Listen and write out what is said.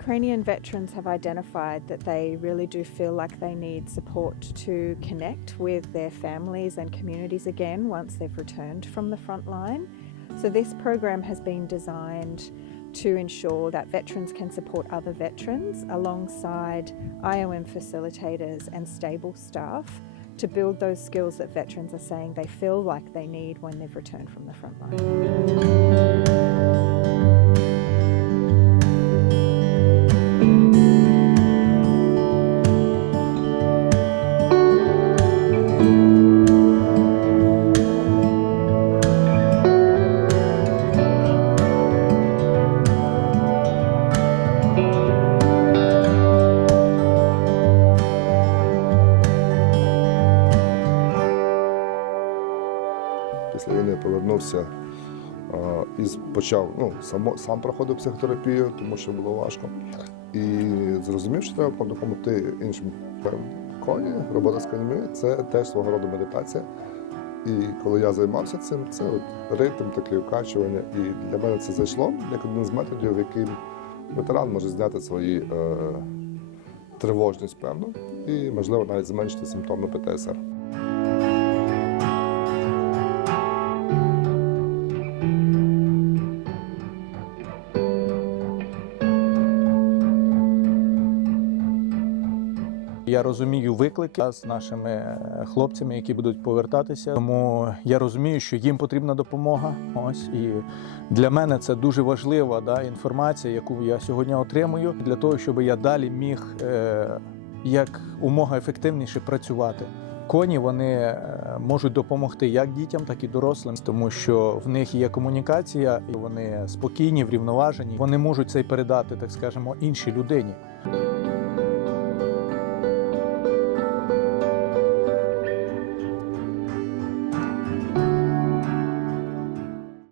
Ukrainian veterans have identified that they really do feel like they need support to connect with their families and communities again once they've returned from the front line. So, this program has been designed to ensure that veterans can support other veterans alongside IOM facilitators and stable staff to build those skills that veterans are saying they feel like they need when they've returned from the front line. Після війни повернувся а, і почав ну, само, сам проходив психотерапію, тому що було важко. І зрозумів, що треба допомогти іншим коні. Робота з коньми це теж свого роду медитація. І коли я займався цим, це от ритм, таке вкачування. І для мене це зайшло як один з методів, яким ветеран може зняти свої е, тривожність, певно, і можливо навіть зменшити симптоми ПТСР. Я розумію виклики з нашими е, хлопцями, які будуть повертатися. Тому я розумію, що їм потрібна допомога. Ось і для мене це дуже важлива да, інформація, яку я сьогодні отримую, для того, щоб я далі міг е, як умога ефективніше працювати. Коні вони е, можуть допомогти як дітям, так і дорослим, тому що в них є комунікація, і вони спокійні, врівноважені. Вони можуть це й передати, так скажемо, іншій людині.